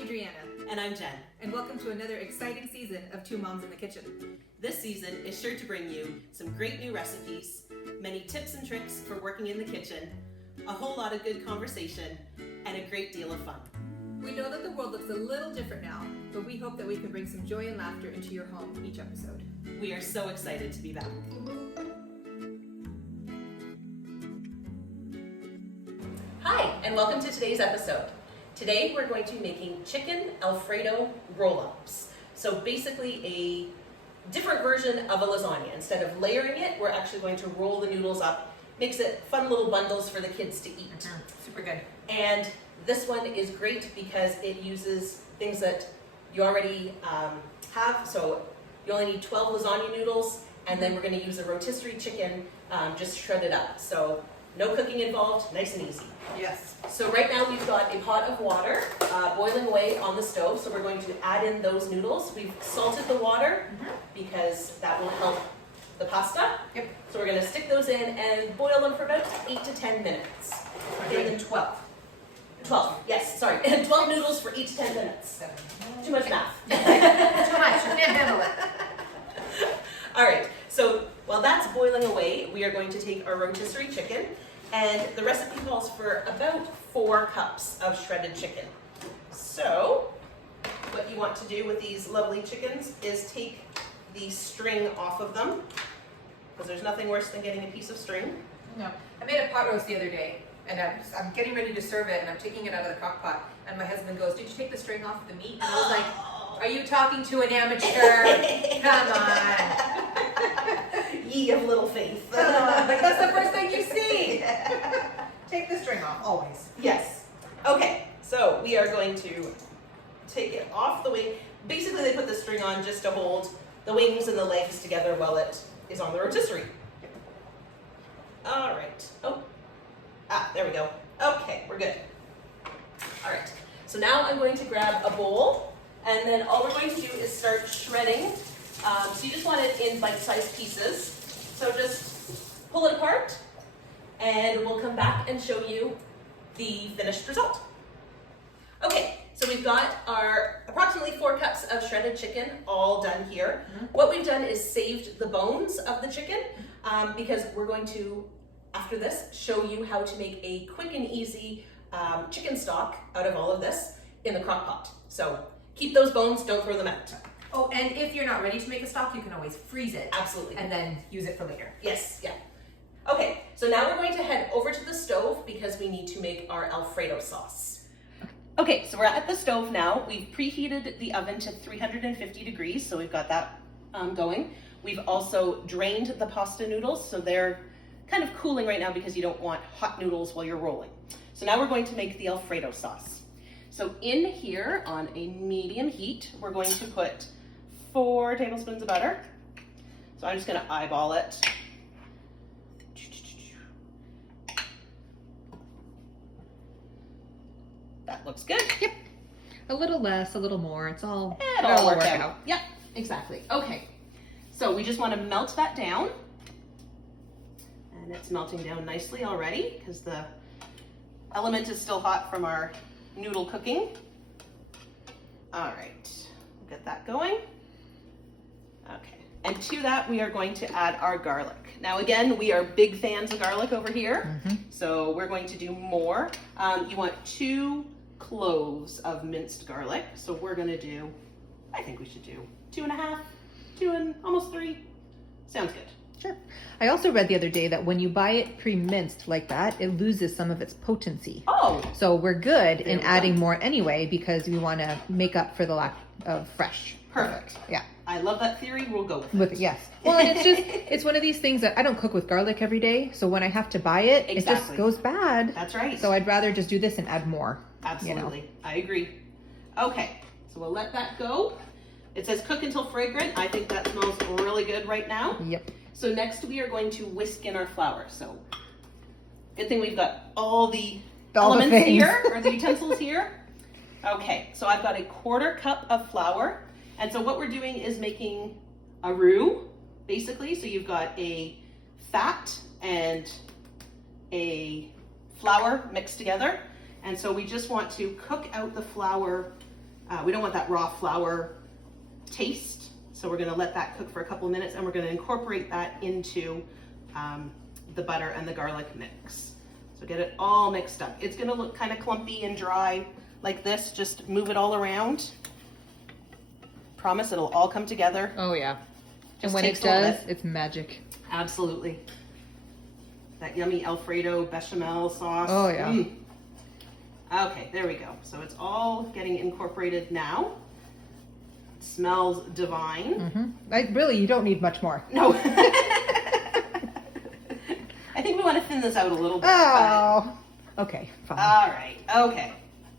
Adriana. And I'm Jen. And welcome to another exciting season of Two Moms in the Kitchen. This season is sure to bring you some great new recipes, many tips and tricks for working in the kitchen, a whole lot of good conversation, and a great deal of fun. We know that the world looks a little different now, but we hope that we can bring some joy and laughter into your home each episode. We are so excited to be back. Hi, and welcome to today's episode. Today we're going to be making chicken Alfredo roll-ups. So basically a different version of a lasagna. Instead of layering it, we're actually going to roll the noodles up. Makes it fun little bundles for the kids to eat. Super good. And this one is great because it uses things that you already have. So you only need 12 lasagna noodles, and then we're going to use a rotisserie chicken just shredded up. So no cooking involved, nice and easy. Yes. So right now we've got a pot of water boiling away on the stove. So we're going to add in those noodles. We've salted the water because that will help the pasta. Yep. So we're going to stick those in and boil them for about 8 to 10 minutes. Okay, then 12. 12, yes, sorry. 12 noodles for each 10 minutes. Too much math. Too much, you can't handle it. All right, so while that's boiling away, we are going to take our rotisserie chicken, and the recipe calls for about 4 cups of shredded chicken. So what you want to do with these lovely chickens is take the string off of them, because there's nothing worse than getting a piece of string. No, I made a pot roast the other day, and I'm getting ready to serve it, and I'm taking it out of the crock pot, and my husband goes, "Did you take the string off the meat?" And I was like, "Are you talking to an amateur? Come on." Ye of little faith. Like, that's the first thing you see. Take the string off, always. Yes. Okay, so we are going to take it off the wing. Basically, they put the string on just to hold the wings and the legs together while it is on the rotisserie. All right. There we go. Okay, we're good. All right. So now I'm going to grab a bowl, and then all we're going to do is start shredding. So you just want it in bite-sized pieces. So just pull it apart, and we'll come back and show you the finished result. Okay, so we've got our approximately 4 cups of shredded chicken all done here. What we've done is saved the bones of the chicken because we're going to, after this, show you how to make a quick and easy chicken stock out of all of this in the crock pot. So keep those bones, don't throw them out. Oh, and if you're not ready to make a stock, you can always freeze it. Absolutely. And then use it for later. Yes, yeah. Okay, so now we're going to head over to the stove because we need to make our Alfredo sauce. Okay, so we're at the stove now. We've preheated the oven to 350 degrees, so we've got that going. We've also drained the pasta noodles, so they're kind of cooling right now because you don't want hot noodles while you're rolling. So now we're going to make the Alfredo sauce. So in here on a medium heat, we're going to put 4 tablespoons of butter. So I'm just gonna eyeball it. That looks good. Yep. A little less, a little more. It'll all work out. Yep, exactly. Okay. So we just want to melt that down. And it's melting down nicely already because the element is still hot from our noodle cooking. All right, we'll get that going. Okay, and to that we are going to add our garlic. Now again, we are big fans of garlic over here, so we're going to do more. You want 2 cloves of minced garlic, so we're gonna do, I think we should do 2.5, 2 and almost 3. Sounds good. Sure. I also read the other day that when you buy it pre-minced like that, it loses some of its potency. Oh! So we're good in we adding go. more anyway because we want to make up for the lack of fresh. Perfect. Yeah. I love that theory, we'll go with it. With it, yes. Well, and it's one of these things that I don't cook with garlic every day, so when I have to buy it, it just Exactly. goes bad. That's right. So I'd rather just do this and add more. Absolutely. I agree. Okay, so we'll let that go. It says cook until fragrant. I think that smells really good right now. Yep. So next we are going to whisk in our flour. So good thing we've got all the elements things. here, or the utensils here. Okay, so I've got a 1/4 cup of flour. And so what we're doing is making a roux, basically. So you've got a fat and a flour mixed together. And so we just want to cook out the flour We don't want that raw flour taste. So we're gonna let that cook for a couple of minutes and we're gonna incorporate that into the butter and the garlic mix. So get it all mixed up. It's gonna look kind of clumpy and dry like this. Just move it all around. Promise it'll all come together. Oh yeah. And Just when it takes a little does, bit. it's magic. Absolutely. That yummy Alfredo bechamel sauce. Oh yeah. Okay, there we go. So it's all getting incorporated now. It smells divine. You don't need much more. No. I think we want to thin this out a little bit. Oh. Okay, fine. All right. Okay.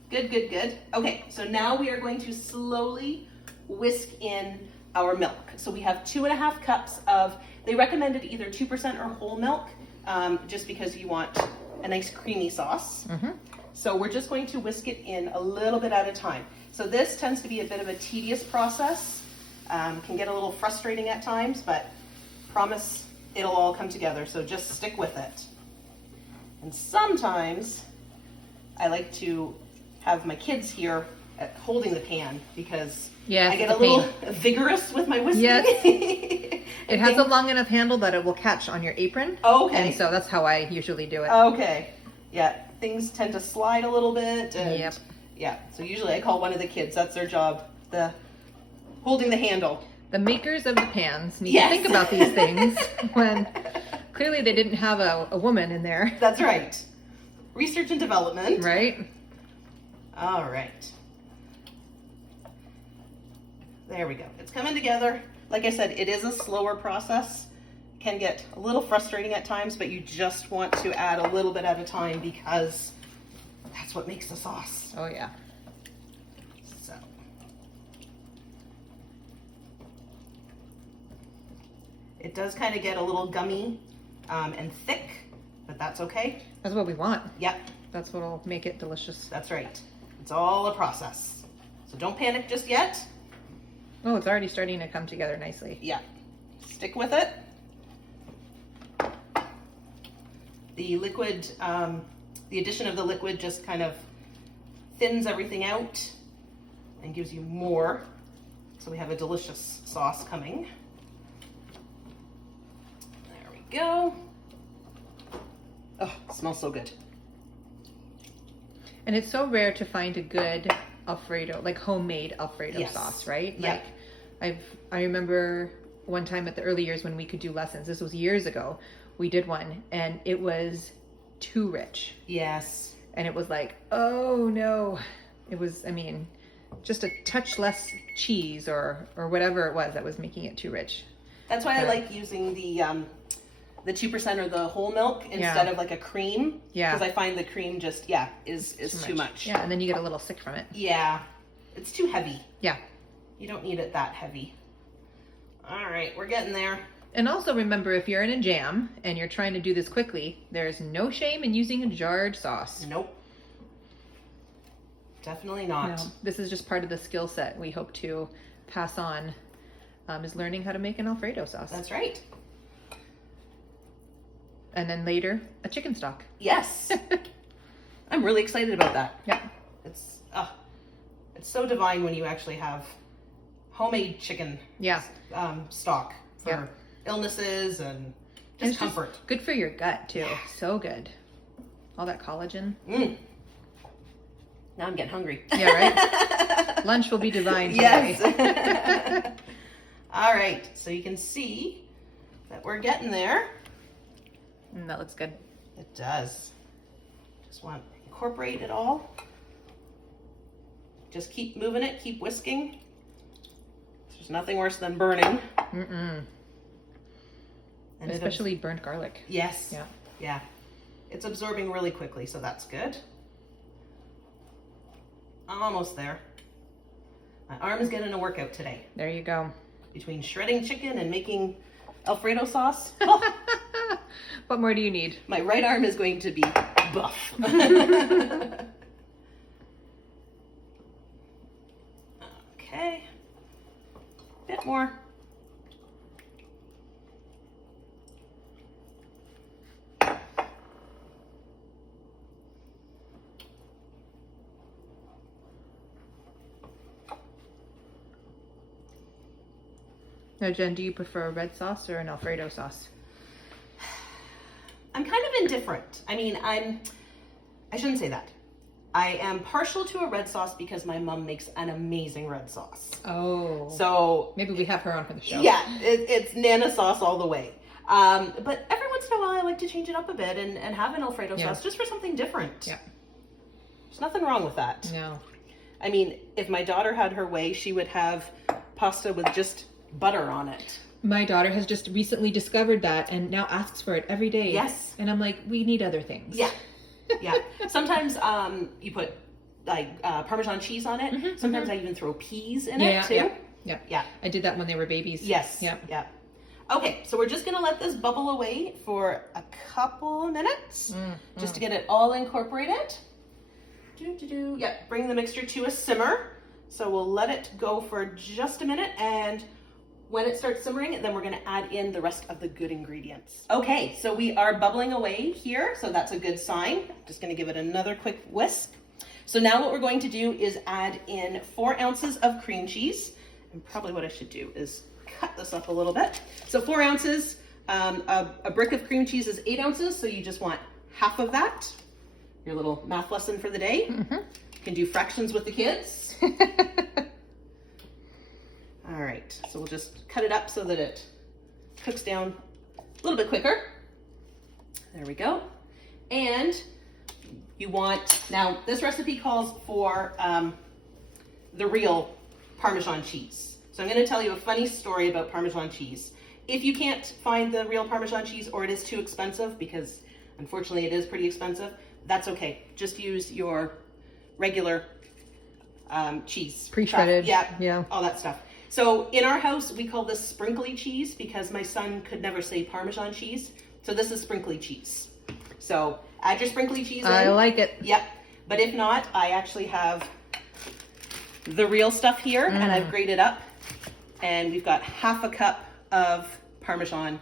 Good, good, good. Okay, so now we are going to slowly whisk in our milk. So we have 2.5 cups of, they recommended either 2% or whole milk, just because you want a nice creamy sauce. So we're just going to whisk it in a little bit at a time. So this tends to be a bit of a tedious process, can get a little frustrating at times, but promise it'll all come together. So just stick with it. And sometimes I like to have my kids here holding the pan because Yes, I get it's a a little vigorous with my whisking. Yes. It has a long enough handle that it will catch on your apron. Okay. And so that's how I usually do it. Okay. Yeah, things tend to slide a little bit. And Yep. Yeah, so usually I call one of the kids. That's their job, the holding the handle. The makers of the pans need Yes. to think about these things when clearly they didn't have a woman in there, That's right. Research and development. right? All right. There we go. It's coming together. Like I said, it is a slower process. Can get a little frustrating at times, but you just want to add a little bit at a time because that's what makes the sauce. Oh yeah. So. It does kind of get a little gummy and thick, but that's okay. That's what we want. Yep, That's what'll make it delicious. that's right. It's all a process. So don't panic just yet. Oh, it's already starting to come together nicely. Yeah, stick with it. The liquid, the addition of the liquid just kind of thins everything out and gives you more. So we have a delicious sauce coming. There we go. Oh, it smells so good. And it's so rare to find a good Alfredo, like homemade Alfredo Yes. sauce, right? Yeah. Like I remember one time at the early years when we could do lessons, this was years ago, we did one and it was too rich. Yes. And it was like, oh no. It was, I mean, just a touch less cheese or whatever it was that was making it too rich. That's why I Yeah. like using the 2% or the whole milk instead of like a cream. Yeah. Because I find the cream just, is too much. Yeah, and then you get a little sick from it. Yeah. It's too heavy. Yeah. You don't need it that heavy. All right, we're getting there. And also remember, if you're in a jam and you're trying to do this quickly, there's no shame in using a jarred sauce. Nope. Definitely not. No, this is just part of the skill set we hope to pass on, is learning how to make an Alfredo sauce. That's right. And then later, a chicken stock. Yes. I'm really excited about that. Yeah. It's so divine when you actually have homemade chicken Yeah. stock for Yeah. illnesses and And just it's comfort. just good for your gut too. So good. All that collagen. Mm. Now I'm getting hungry. Yeah, right? Lunch will be divine today. Yes. All right, so you can see that we're getting there. That looks good. It does. Just want to incorporate it all. Just keep moving it, keep whisking. There's nothing worse than burning. Mm-mm. And it Especially burnt garlic. yes. Yeah. Yeah. It's absorbing really quickly, so that's good. I'm almost there. My arm is getting a workout today. There you go. Between shredding chicken and making Alfredo sauce, What more do you need? my right arm is going to be buff. Okay. Bit more. Now, Jen, do you prefer a red sauce or an Alfredo sauce? I'm kind of indifferent. I mean, I shouldn't say that. I am partial to a red sauce because my mom makes an amazing red sauce. Oh. So maybe we have her on for the show. Yeah, it's Nana sauce all the way. But every once in a while I like to change it up a bit and have an Alfredo sauce just for something different. Yeah. There's nothing wrong with that. No. I mean, if my daughter had her way, she would have pasta with just butter on it. My daughter has just recently discovered that and now asks for it every day. Yes. And I'm like, we need other things. Yeah. Yeah. Sometimes you put like Parmesan cheese on it. Mm-hmm, Sometimes I even throw peas in it too. Yeah. I did that when they were babies. Yes. Yeah. Yeah. Okay, so we're just gonna let this bubble away for a couple of minutes just to get it all incorporated. Yeah, bring the mixture to a simmer. So we'll let it go for just a minute, and when it starts simmering, then we're gonna add in the rest of the good ingredients. Okay, so we are bubbling away here, so that's a good sign. Just gonna give it another quick whisk. So now what we're going to do is add in 4 ounces of cream cheese. And probably what I should do is cut this up a little bit. So 4 ounces, a brick of cream cheese is 8 ounces, so you just want half of that. Your little math lesson for the day. Mm-hmm. You can do fractions with the kids. All right, so we'll just cut it up so that it cooks down a little bit quicker. There we go. And you want, now this recipe calls for the real Parmesan cheese. So I'm going to tell you a funny story about Parmesan cheese. If you can't find the real Parmesan cheese, or it is too expensive, because unfortunately it is pretty expensive, that's okay. Just use your regular cheese. Pre-shredded. Yeah, all that stuff. So in our house, we call this sprinkly cheese because my son could never say Parmesan cheese. So this is sprinkly cheese. So add your sprinkly cheese in. I like it. Yep. But if not, I actually have the real stuff here and I've grated up. And we've got half a cup of Parmesan.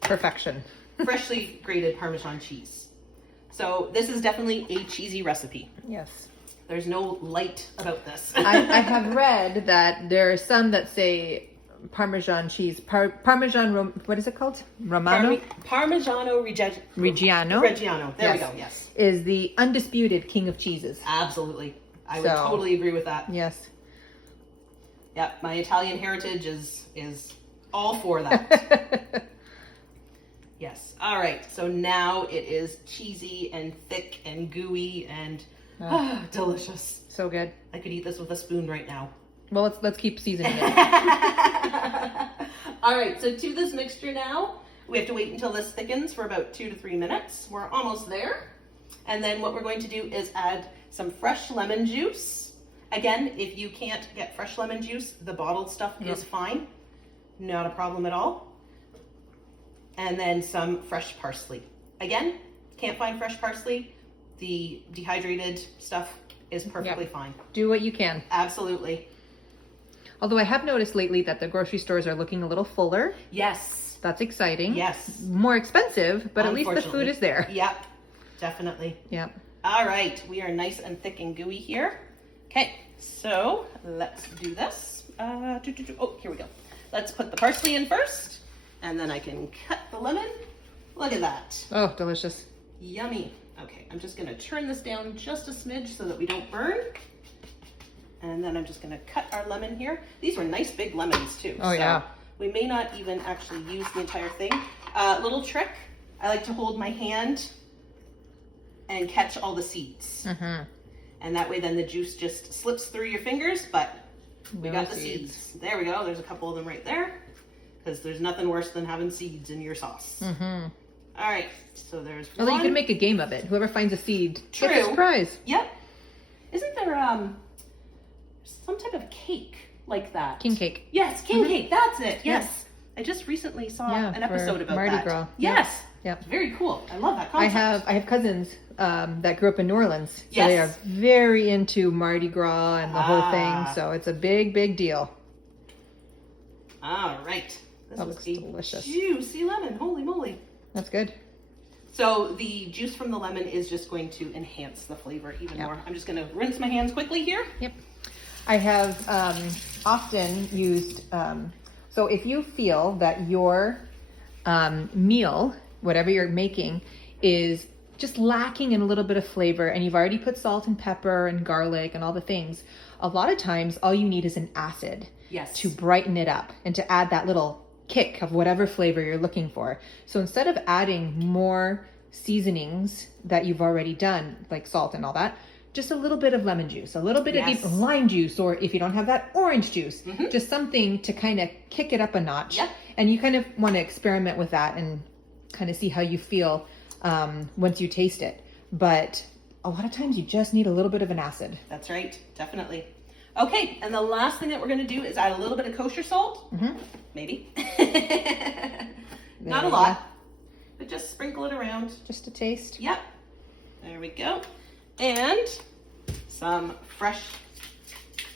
Perfection. Freshly grated Parmesan cheese. So this is definitely a cheesy recipe. Yes. There's no light about this. I have read that there are some that say Parmesan cheese, what is it called? Romano? Parmigiano Reggiano. Reggiano. There we go, yes. Is the undisputed king of cheeses. Absolutely. I would totally agree with that. Yes. Yep, my Italian heritage is all for that. Yes. All right. So now it is cheesy and thick and gooey and delicious. So good. I could eat this with a spoon right now. Well, let's keep seasoning it. All right. So to this mixture now, we have to wait until this thickens for about 2 to 3 minutes. We're almost there. And then what we're going to do is add some fresh lemon juice. Again, if you can't get fresh lemon juice, the bottled stuff is fine. Not a problem at all. And then some fresh parsley. Again, can't find fresh parsley, the dehydrated stuff is perfectly fine. Do what you can. Absolutely. Although I have noticed lately that the grocery stores are looking a little fuller. Yes. That's exciting. Yes. More expensive, but at least the food is there. Yep. Definitely. Yep. All right. We are nice and thick and gooey here. Okay. So let's do this. Oh, here we go. Let's put the parsley in first. And then I can cut the lemon. Look at that. Oh, delicious. Yummy. Okay, I'm just gonna turn this down just a smidge so that we don't burn. And then I'm just gonna cut our lemon here. These were nice big lemons too. Oh, yeah. We may not even actually use the entire thing. Little trick, I like to hold my hand and catch all the seeds. Mm-hmm. And that way then the juice just slips through your fingers, but we got the seeds. There we go, there's a couple of them right there. Because there's nothing worse than having seeds in your sauce. Mm-hmm. All right, so there's one. Although you can make a game of it. Whoever finds a seed gets a prize. Yep. Isn't there some type of cake like that? King cake. Yes, king cake. That's it. Yes. I just recently saw an episode about Mardi that. Gras. Yes. Yep. Very cool. I love that concept. I have cousins that grew up in New Orleans. So yes. they are very into Mardi Gras and the whole thing. So it's a big, big deal. All right. This looks a delicious. Juicy lemon. Holy moly. That's good. So the juice from the lemon is just going to enhance the flavor even more. I'm just going to rinse my hands quickly here. Yep. I have often used, so So if you feel that your meal, whatever you're making, is just lacking in a little bit of flavor, and you've already put salt and pepper and garlic and all the things, a lot of times all you need is an acid to brighten it up and to add that little kick of whatever flavor you're looking for. So instead of adding more seasonings that you've already done, like salt and all that, just a little bit of lemon juice, a little bit of lime juice, or if you don't have that, orange juice, just something to kind of kick it up a notch. Yep. And you kind of want to experiment with that and kind of see how you feel once you taste it. But a lot of times you just need a little bit of an acid. That's right, definitely. Okay, and the last thing that we're going to do is add a little bit of kosher salt. Maybe. Not a lot, but just sprinkle it around. Just a taste. Yep. There we go. And some fresh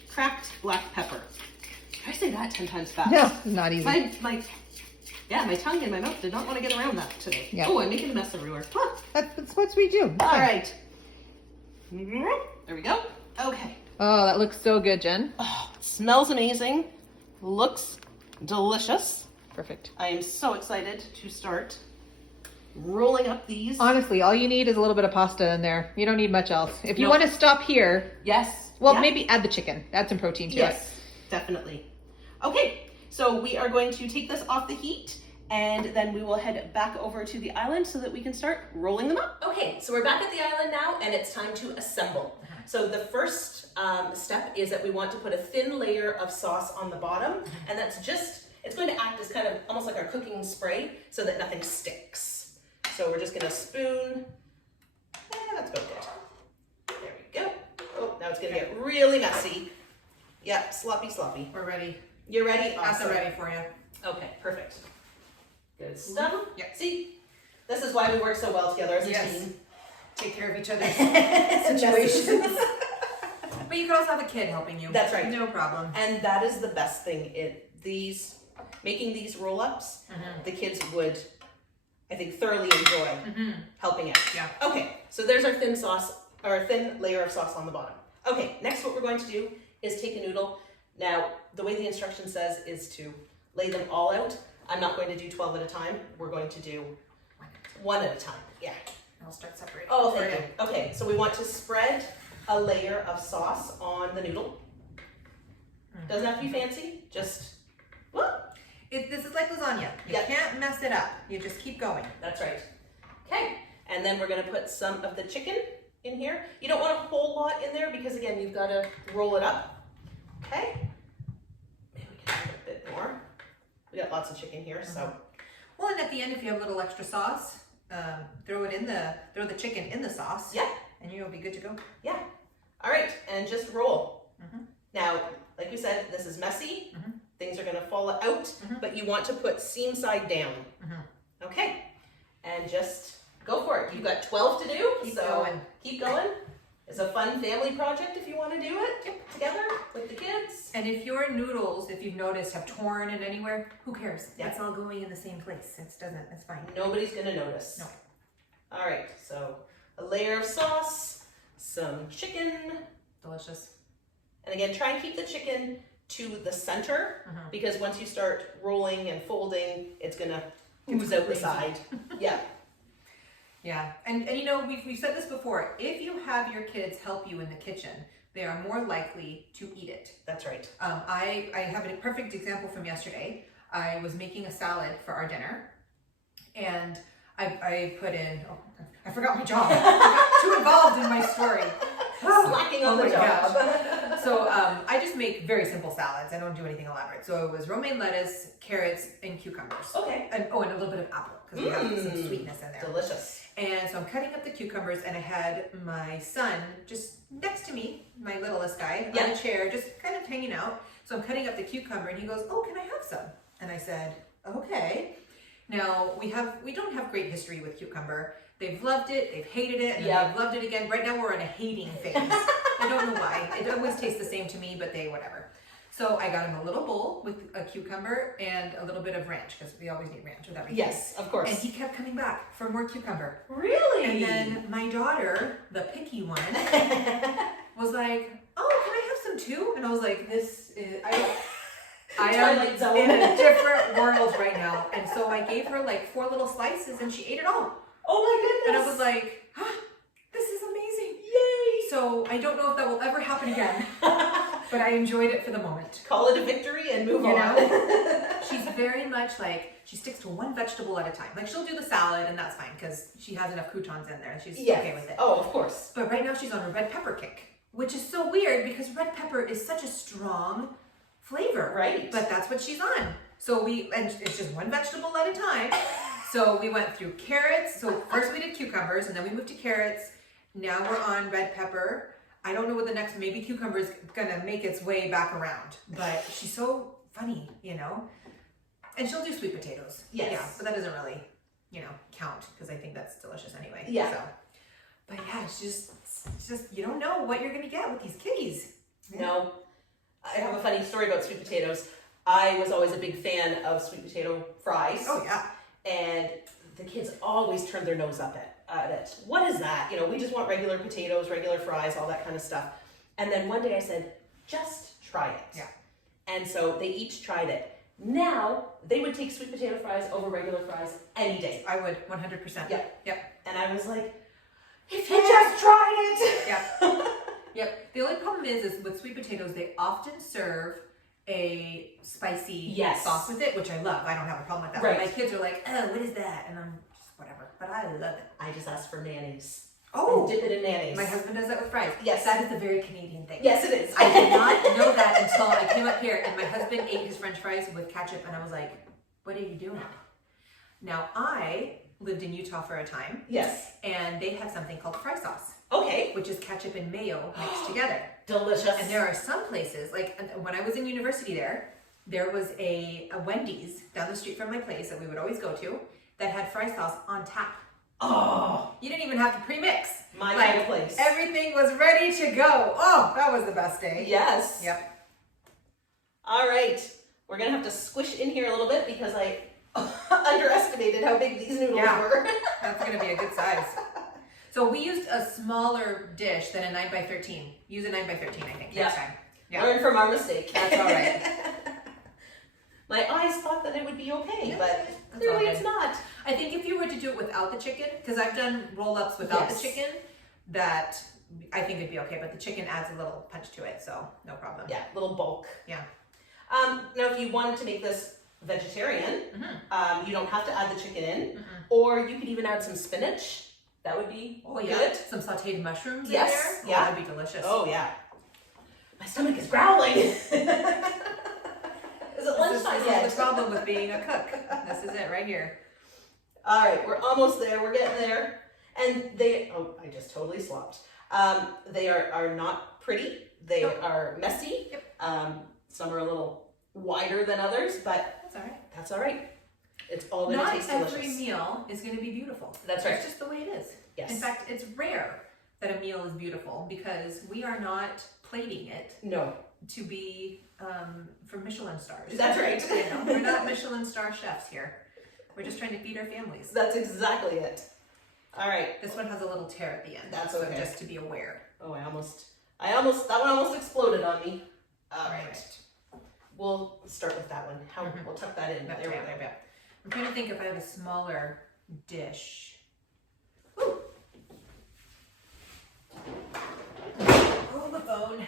cracked black pepper. I say that 10 times fast. No, it's not easy. My tongue and my mouth did not want to get around that today. Yep. Oh, I'm making a mess everywhere. Huh. That's what we do. All right. There we go. Okay. Oh, that looks so good, Jen. Oh, it smells amazing. Looks delicious. Perfect. I am so excited to start rolling up these. Honestly, all you need is a little bit of pasta in there. You don't need much else. If you want to stop here, maybe add the chicken. Add some protein to it. Yes, definitely. Okay, so we are going to take this off the heat, and then we will head back over to the island so that we can start rolling them up. Okay, so we're back at the island now, and it's time to assemble. So the first step is that we want to put a thin layer of sauce on the bottom, and that's just, it's going to act as kind of almost like our cooking spray so that nothing sticks. So we're just gonna spoon, that's about good. There we go. Oh, now it's gonna get really messy. Yep, sloppy. We're ready. You're ready? Awesome. Ready for you. Okay, perfect. Good stuff. Yeah. See, this is why we work so well together as a team. Take care of each other's situations. But you can also have a kid helping you. That's right. No problem. And that is the best thing. Making these roll-ups, the kids would, I think, thoroughly enjoy helping out. Yeah. Okay, so there's our thin sauce, or a thin layer of sauce on the bottom. Okay, next what we're going to do is take a noodle. Now, the way the instruction says is to lay them all out. I'm not going to do 12 at a time. We're going to do one at a time. Yeah. I'll start separating. Oh, thank you. Okay, so we want to spread a layer of sauce on the noodle. Doesn't have to be fancy, just, whoop. This is like lasagna. You can't mess it up. You just keep going. That's right. Okay, and then we're gonna put some of the chicken in here. You don't want a whole lot in there because again, you've gotta roll it up. Okay, maybe we can add a bit more. We got lots of chicken here, so. Well, and at the end, if you have a little extra sauce, throw the chicken in the sauce. Yeah. And you'll be good to go. Yeah. All right, and just roll. Now, like we said, this is messy. Things are gonna fall out, but you want to put seam side down. Okay, and just go for it. You've got 12 to do, keep going. It's a fun family project if you want to do it together with the kids. And if your noodles, if you've noticed, have torn in anywhere, who cares? It's all going in the same place. It's fine. Nobody's gonna notice. No. All right, so a layer of sauce, some chicken. Delicious. And again, try and keep the chicken to the center because once you start rolling and folding, it's gonna ooze out the side. Yeah. Yeah, and you know, we've said this before, if you have your kids help you in the kitchen, they are more likely to eat it. That's right. I have a perfect example from yesterday. I was making a salad for our dinner, and I put in, I forgot my job. I got too involved in my story. Slacking on the job. So I just make very simple salads. I don't do anything elaborate. So it was romaine lettuce, carrots, and cucumbers. Okay. And a little bit of apple, because we have some sweetness in there. Delicious. And so I'm cutting up the cucumbers, and I had my son just next to me, my littlest guy, on a chair, just kind of hanging out. So I'm cutting up the cucumber, and he goes, "Oh, can I have some?" And I said, "Okay." Now we don't have great history with cucumber. They've loved it, they've hated it, and then they've loved it again. Right now we're in a hating phase. I don't know why. It always tastes the same to me, but whatever. So I got him a little bowl with a cucumber and a little bit of ranch, because we always need ranch with everything. Yes, of course. And he kept coming back for more cucumber. Really? And then my daughter, the picky one, was like, "Oh, can I have some too?" And I was like, I am Twilight Zone. in a different world right now. And so I gave her like 4 little slices and she ate it all. Oh my And goodness. I was like, this is amazing. Yay. So I don't know if that will ever happen again, but I enjoyed it for the moment. Call it a victory and move You on. know? She's very much like, she sticks to one vegetable at a time. Like she'll do the salad and that's fine because she has enough croutons in there and she's Yes. okay with it. Oh, of course. But right now she's on a red pepper kick, which is so weird because red pepper is such a strong flavor. Right. But that's what she's on. So and it's just one vegetable at a time. So we went through carrots. So first we did cucumbers and then we moved to carrots. Now we're on red pepper. I don't know what the next, maybe cucumber is gonna make its way back around, but she's so funny, you know? And she'll do sweet potatoes. Yes. Yeah, but that doesn't really, count because I think that's delicious anyway. Yeah. So, but yeah, it's just, you don't know what you're gonna get with these kitties. No. I have a funny story about sweet potatoes. I was always a big fan of sweet potato fries. Oh yeah. And the kids always turned their nose up at it. What is that? We just want regular potatoes, regular fries, all that kind of stuff. And then one day I said, just try it. Yeah. And so they each tried it. Now they would take sweet potato fries over regular fries any day. I would 100%. Yep. Yep. And I was like, if you just tried it. Yep. Yep. The only problem is with sweet potatoes, they often serve a spicy Yes. sauce with it, which I love. I don't have a problem with that. Right. But my kids are like, oh, what is that? And I'm just whatever. But I love it. I just asked for mayonnaise. Oh, Dip it in mayonnaise. my husband does that with fries. Yes. That is a very Canadian thing. Yes, it is. I did not know that until I came up here and my husband ate his French fries with ketchup and I was like, what are you doing? Now I lived in Utah for a time Yes. and they have something called fry sauce, Okay. which is ketchup and mayo mixed together. Delicious. And there are some places, like when I was in university there was a Wendy's down the street from my place that we would always go to that had fry sauce on tap. Oh, You didn't even have to pre-mix. my Like, kind of place. Everything was ready to go. Oh, that was the best day. Yes. Yep. All right. We're going to have to squish in here a little bit because I underestimated how big these noodles Yeah. were. That's going to be a good size. So we used a smaller dish than a 9x13. Use a 9x13, I think, next time. Yeah. Learn from our mistake. That's all right. My eyes thought that it would be okay, Yeah, but that's clearly all it's good. not. I think if you were to do it without the chicken, because I've done roll-ups without Yes. the chicken, that I think it'd be okay, but the chicken adds a little punch to it, so no problem. Yeah, little bulk. Yeah. Now, if you wanted to make this vegetarian, Mm-hmm. you don't have to add the chicken in, Mm-mm. or you could even add some spinach. That would be Oh yeah, good. some sauteed mushrooms Yes, in there. Oh, yeah. that'd be delicious. Oh yeah. My stomach is growling. Is it This lunchtime is yet? the problem with being a cook. This is it right here. All right, we're almost there. We're getting there. And I just totally slopped. They are not pretty. They Nope. are messy. Yep. Some are a little wider than others, but That's all right. that's all right. It's all going to Not taste every delicious. meal is going to be beautiful. That's right. It's just the way it is. Yes. In fact, it's rare that a meal is beautiful because we are not plating it No. to be for Michelin stars. That's right. You know, we're not Michelin star chefs here. We're just trying to feed our families. That's exactly it. All right. This one has a little tear at the end. That's so okay. just to be aware. Oh, that one almost exploded on me. All right. We'll start with that one. Mhm. We'll tuck that in. That's There we right, go. right, right. I'm trying to think if I have a smaller dish. Ooh. Oh, the phone.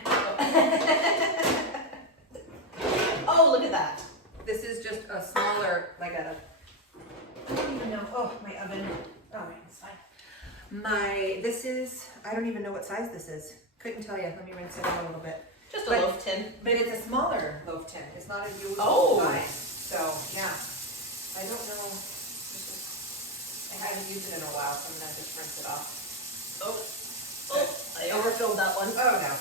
Oh, look at that. This is just a smaller, like a, I don't even know, oh, my oven. Oh, it's fine. I don't even know what size this is. Couldn't tell you. Let me rinse it out a little bit. Just a But- loaf tin. But it's a smaller loaf tin. It's not a usual Oh. size. So, yeah. I don't know. I haven't used it in a while, so I'm going to just rinse it off. Oh, I overfilled that one. Oh, no.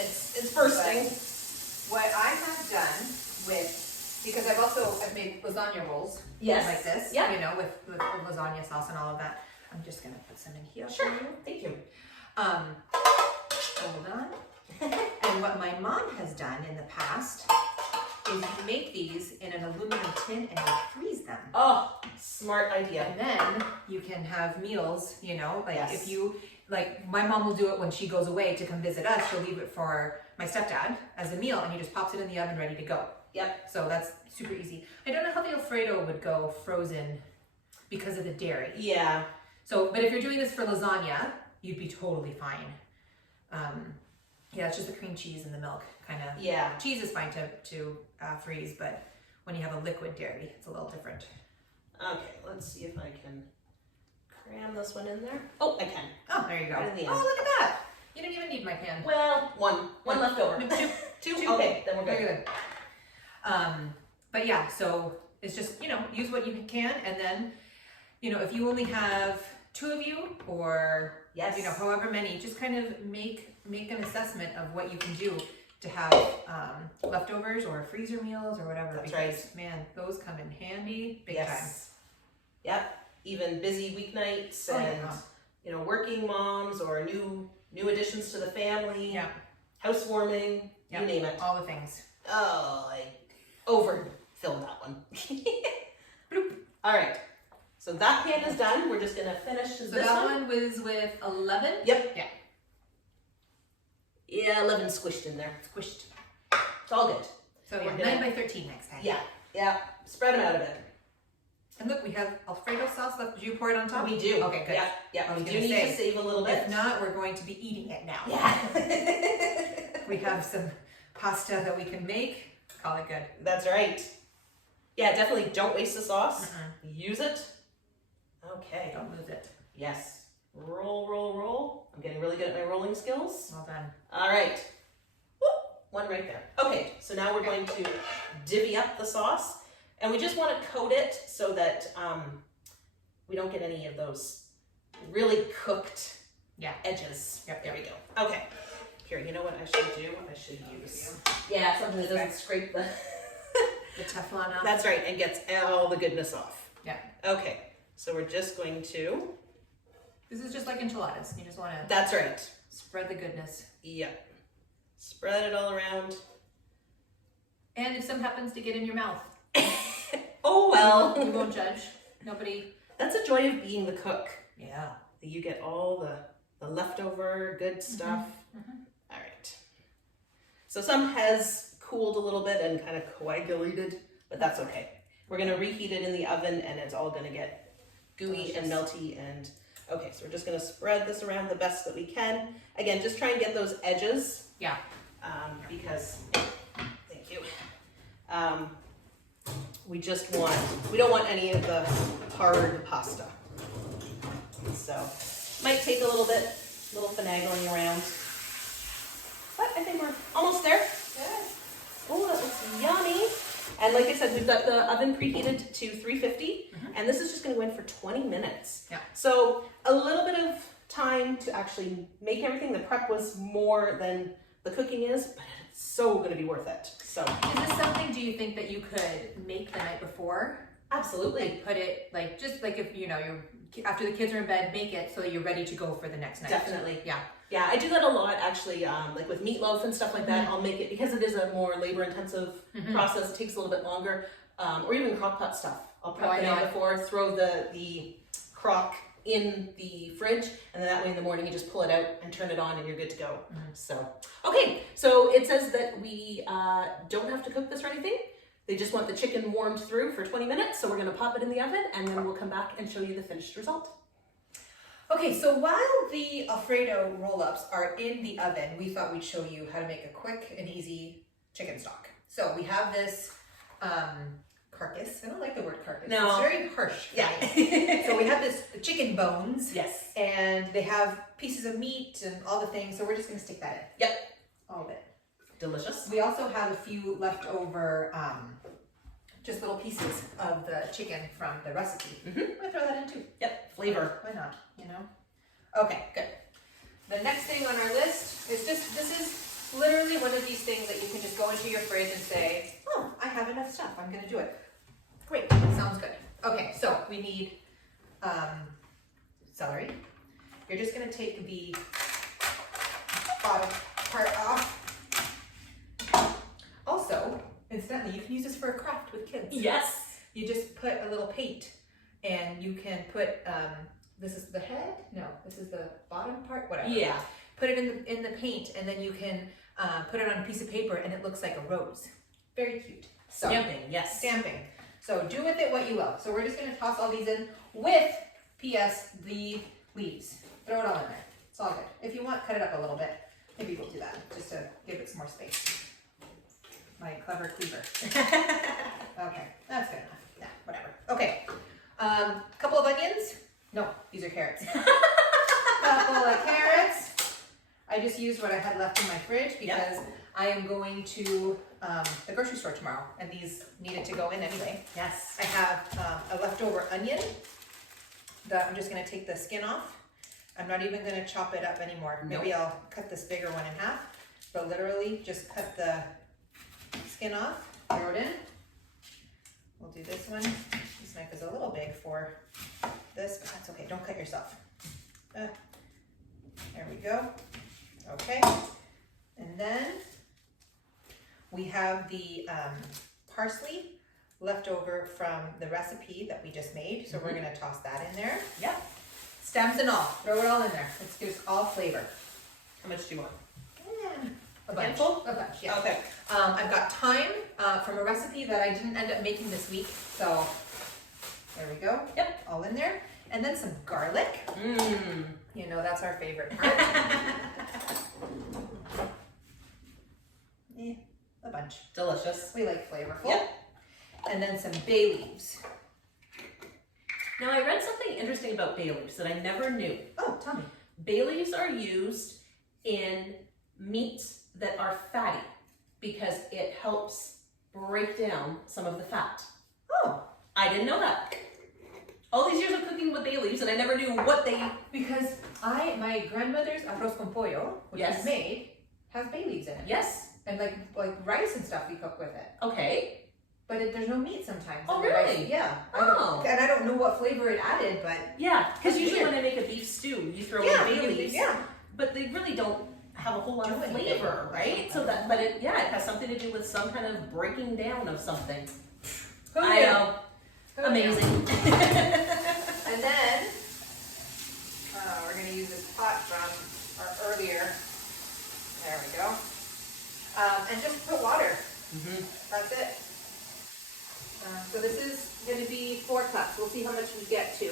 It's bursting. What I have done because I've made lasagna rolls. Yes. Like this. Yeah. You know, with lasagna sauce and all of that. I'm just going to put some in here Sure. for you. Thank you. Hold on. And what my mom has done in the past is you make these in an aluminum tin and you freeze them. Oh, smart idea. And then you can have meals, you know, like Yes. if you, like my mom will do it when she goes away to come visit us, she'll leave it for my stepdad as a meal, and he just pops it in the oven ready to go. Yep. So that's super easy. I don't know how the Alfredo would go frozen because of the dairy. Yeah. So, but if you're doing this for lasagna, you'd be totally fine. Yeah, it's just the cream cheese and the milk kind of. Yeah. Cheese is fine to freeze, but when you have a liquid dairy, it's a little different. Okay, let's see if I can cram this one in there. Oh, I can. Oh, there you go. Right in the end. Oh, look at that. You didn't even need my pan. Well, one left over. Two. Okay, then we're good. Very good. But yeah, so it's just, use what you can, and then, if you only have 2 of you, or Yes. however many, just kind of make an assessment of what you can do to have leftovers or freezer meals or whatever. That's because, right. man, those come in handy big time. Yes. Yep. Even busy weeknights Oh, and yeah. working moms or new additions to the family. Yeah. Housewarming. Yeah. You name it. All the things. Oh, I overfilled that one. All right. So that pan is done. We're just gonna finish So this that one. one was with 11? Yep. Yeah. Yeah, 11 squished in there. Squished. It's all good. So yeah, We're gonna- 9 by 13 next time. Yeah. Spread them out a bit. And look, we have Alfredo sauce left. Did you pour it on top? We do. Okay, good. Yeah. I We was do gonna need say, to save a little bit. If not, we're going to be eating it now. Yeah. We have some pasta that we can make. Call it good. That's right. Yeah, definitely don't waste the sauce. Mm-mm. Use it. Okay. Don't lose it. Yes. Roll. I'm getting really good at my rolling skills. Well done. All right. Whoop, one right there. Okay, so now we're going to divvy up the sauce. And we just want to coat it so that we don't get any of those really cooked edges. Yep. There we go. Okay. Here, you know what I should do? I should use, something that doesn't scrape the... The Teflon off. That's right, and gets all the goodness off. Yeah. Okay, so we're just going to... This is just like enchiladas. You just want to That's right. spread the goodness. Yep. Spread it all around. And if some happens to get in your mouth, Oh well. we won't judge. Nobody. That's a joy of being the cook. Yeah. You get all the leftover good stuff. Mhm. All right. So some has cooled a little bit and kind of coagulated, but that's okay. We're gonna reheat it in the oven and it's all gonna get gooey and melty and okay, so we're just gonna spread this around the best that we can. Again, just try and get those edges. Yeah. Because, thank you. We don't want any of the hard pasta. So, might take a little finagling around. But I think we're almost there. Good. Oh, that looks yummy. And like I said, we've got the oven preheated to 350, and this is just gonna go in for 20 minutes. Yeah. So a little bit of time to actually make everything. The prep was more than the cooking is, but it's so gonna be worth it. So Is this something, do you think, that you could make the night before? absolutely. And put it, like, just like if, you're, after the kids are in bed, make it so that you're ready to go for the next night. Definitely. Yeah. Yeah, I do that a lot actually, like with meatloaf and stuff like that. I'll make it, because it is a more labor-intensive process, it takes a little bit longer, or even crock pot stuff. I'll prep the night before, throw the crock in the fridge, and then that way in the morning you just pull it out and turn it on and you're good to go. So, okay, so it says that we don't have to cook this or anything. They just want the chicken warmed through for 20 minutes, so we're gonna pop it in the oven and then we'll come back and show you the finished result. Okay, so while the Alfredo roll-ups are in the oven, we thought we'd show you how to make a quick and easy chicken stock. So we have this carcass. I don't like the word carcass. No. It's very harsh. Yeah. So we have this chicken bones. Yes. And they have pieces of meat and all the things, so we're just gonna stick that in. Yep. All of it. Delicious. We also have a few leftover, just little pieces of the chicken from the recipe. I'm gonna throw that in too. Yep. Flavor. Why not, Okay, good. The next thing on our list is this is literally one of these things that you can just go into your fridge and say, oh, I have enough stuff, I'm gonna do it. Great, sounds good. Okay, so we need celery. You're just gonna take the bottom part off. Also, incidentally, you can use this for a craft with kids. Yes. You just put a little paint and you can put, this is the head? No, this is the bottom part, whatever. Yeah. Put it in the paint and then you can put it on a piece of paper, and it looks like a rose. Very cute. So, Stamping, yes. stamping. So do with it what you will. So we're just gonna toss all these in with, P.S., the leaves. Throw it all in there. It's all good. If you want, cut it up a little bit. Maybe we'll do that, just to give it some more space. My clever cleaver. Okay, that's good enough. Yeah, whatever. Okay, couple of onions. No, these are carrots. Couple of carrots. I just used what I had left in my fridge because I am going to the grocery store tomorrow, and these needed to go in anyway. Yes. I have a leftover onion that I'm just gonna take the skin off. I'm not even gonna chop it up anymore. Maybe I'll cut this bigger one in half, but literally just cut the skin off, throw it in. We'll do this one. This knife is a little big for this, but that's okay. Don't cut yourself. There we go. Okay. And then we have the parsley left over from the recipe that we just made. So we're gonna toss that in there. Yep. Stems and all, throw it all in there. Let's give all flavor. How much do you want? A bunch. Handful? A bunch, yeah. Okay. I've got thyme from a recipe that I didn't end up making this week. So there we go. Yep. All in there. And then some garlic. Mmm. You know, that's our favorite part. A bunch. Delicious. We like flavorful. Yep. And then some bay leaves. Now I read something interesting about bay leaves that I never knew. Oh, tell me. Bay leaves are used in meats that are fatty because it helps break down some of the fat. Oh. I didn't know that. All these years of cooking with bay leaves, and I never knew what they... Because my grandmother's arroz con pollo, which is made, has bay leaves in it. Yes. And like rice and stuff we cook with it. Okay. But there's no meat sometimes. Oh, in the rice. really? Yeah. Oh. And I don't know what flavor it added, but... Yeah, because That's usually weird. when I make a beef stew, you throw Yeah, in bay leaves. yeah. But they really don't have a whole lot of Do anything. flavor, right? So that, but it has something to do with some kind of breaking down of something. Who I knew? know. Who knew? Amazing. And then, we're going to use this pot from our earlier. There we go. And just put water. That's it. So this is going to be 4 cups. We'll see how much we get to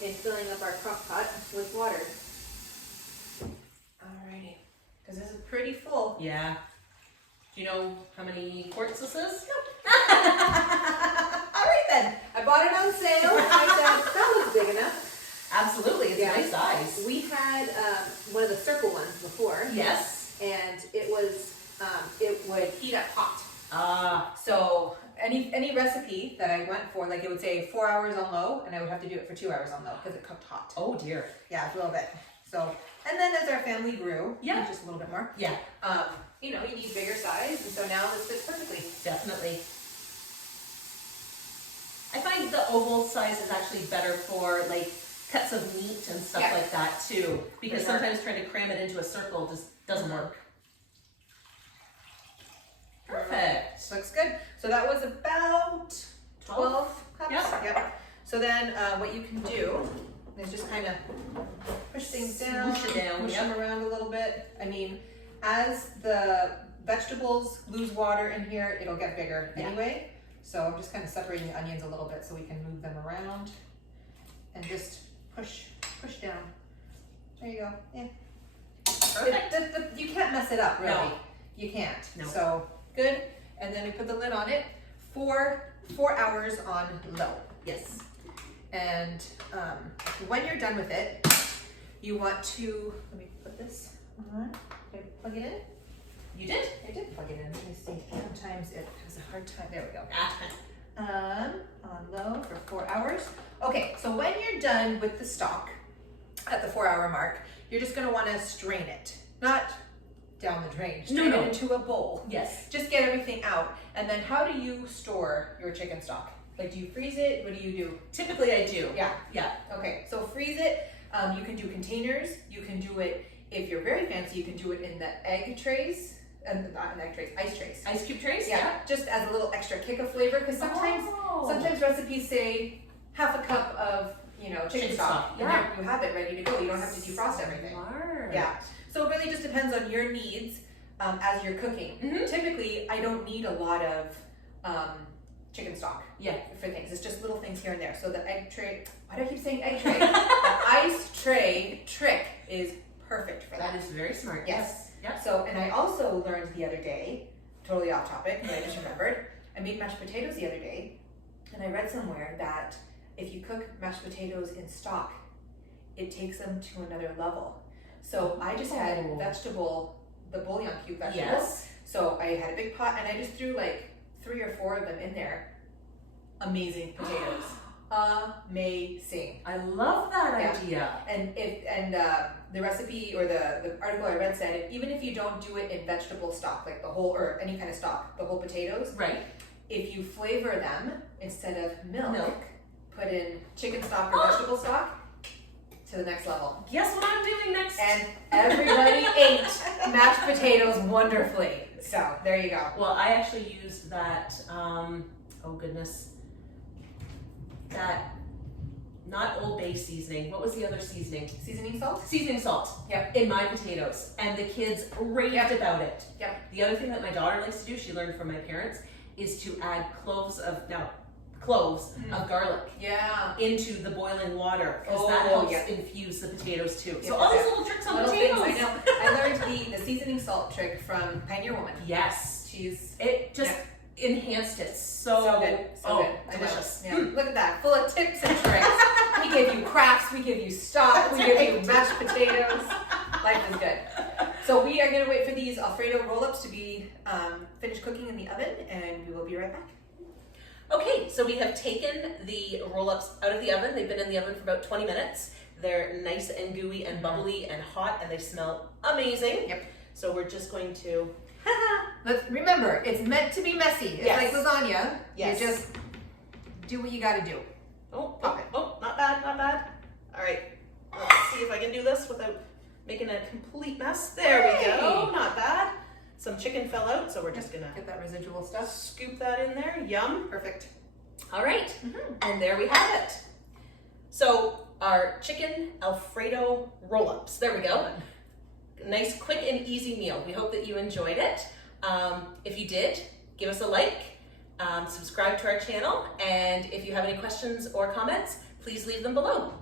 in filling up our crock pot with water. Alrighty. Because this is pretty full. Yeah. Do you know how many quarts this is? Alright then. I bought it on sale. I said, that was big enough. Absolutely. It's Yeah. a nice size. We had one of the circle ones before. Yes. And it was, it would heat up hot. Ah. So any recipe that I went for, like it would say 4 hours on low, and I would have to do it for 2 hours on low because it cooked hot. Oh dear. Yeah, a little bit. So, and then as our family grew, Yeah. just a little bit more. Yeah. You know, you need bigger size, and so now this fits perfectly. Definitely. I find the oval size is actually better for like cuts of meat and stuff Yeah. like that too, because For sure. sometimes trying to cram it into a circle just doesn't work. Perfect. Looks good. So that was about 12 cups. Yep. So then what you can do is just kind of push things down, Swoosh it down, push yep. them around a little bit. I mean, as the vegetables lose water in here, it'll get bigger Yeah. anyway. So I'm just kind of separating the onions a little bit so we can move them around and just push down. There you go. Yeah. Perfect. You can't mess it up, really. No. You can't. No. So good. And then we put the lid on it for 4 hours on low. Yes. And when you're done with it, you want to, let me put this on. Did I plug it in? You did? I did plug it in. Let me see. Sometimes it has a hard time. There we go. Ah. On low for 4 hours. Okay, so when you're done with the stock at the 4 hour mark, you're just gonna wanna strain it. Not down the drain, strain No. it into a bowl. Yes. Just get everything out. And then how do you store your chicken stock? Like, do you freeze it? What do you do? Typically I do. Yeah. Yeah. Okay, so freeze it. You can do containers. You can do it, if you're very fancy, you can do it in the egg trays. Not in egg trays, ice trays. Ice cube trays? Yeah, just as a little extra kick of flavor, because sometimes recipes say half a cup of, chicken stock. And Yeah. there you have it ready to go. You don't have to defrost everything. Smart. Yeah. So it really just depends on your needs. as you're cooking. Typically, I don't need a lot of chicken stock for things. It's just little things here and there. So the egg tray, why do I keep saying egg tray? The ice tray trick is perfect for that. That is very smart. Yes. Yep. So, and I also learned the other day, totally off topic, but I just remembered, I made mashed potatoes the other day, and I read somewhere that if you cook mashed potatoes in stock, it takes them to another level. So I just had the bouillon cube vegetables. Yes. So I had a big pot, and I just threw like 3 or 4 of them in there. Amazing potatoes. Amazing. I love that idea. And the recipe or the article I read said even if you don't do it in vegetable stock, like the whole or any kind of stock, the whole potatoes, Right. if you flavor them instead of milk. Put in chicken stock or vegetable stock, to the next level. Guess what I'm doing next? And everybody ate mashed potatoes wonderfully. So there you go. Well, I actually used that, oh goodness, that, not Old Bay seasoning, what was the other seasoning? Seasoning salt? Seasoning salt. Yep. In my potatoes. And the kids raved about it. Yep. The other thing that my daughter likes to do, she learned from my parents, is to add cloves of garlic into the boiling water, because that helps infuse the potatoes too. So all these little tricks on potatoes. Things, I know. I learned the seasoning salt trick from Pioneer Woman. Yes. It just enhanced it so good. So good. Delicious. Yeah. Look at that, full of tips and tricks. We give you crafts, we give you stock, we give you mashed potatoes. Life is good. So we are going to wait for these Alfredo roll-ups to be finished cooking in the oven, and we will be right back. Okay, so we have taken the roll-ups out of the oven. They've been in the oven for about 20 minutes. They're nice and gooey and bubbly and hot, and they smell amazing. Yep. So we're just going to... Let's remember, it's meant to be messy. It's like lasagna. Yes. You just do what you got to do. Pop it. Oh, not bad, not bad. All right, let's see if I can do this without making a complete mess. There we go, not bad. Some chicken fell out, so we're just gonna get that residual stuff. Scoop that in there, yum. Perfect. All right, and there we have it. So our chicken Alfredo roll-ups, there we go. Nice, quick and easy meal. We hope that you enjoyed it. If you did, give us a like, subscribe to our channel, and if you have any questions or comments, please leave them below.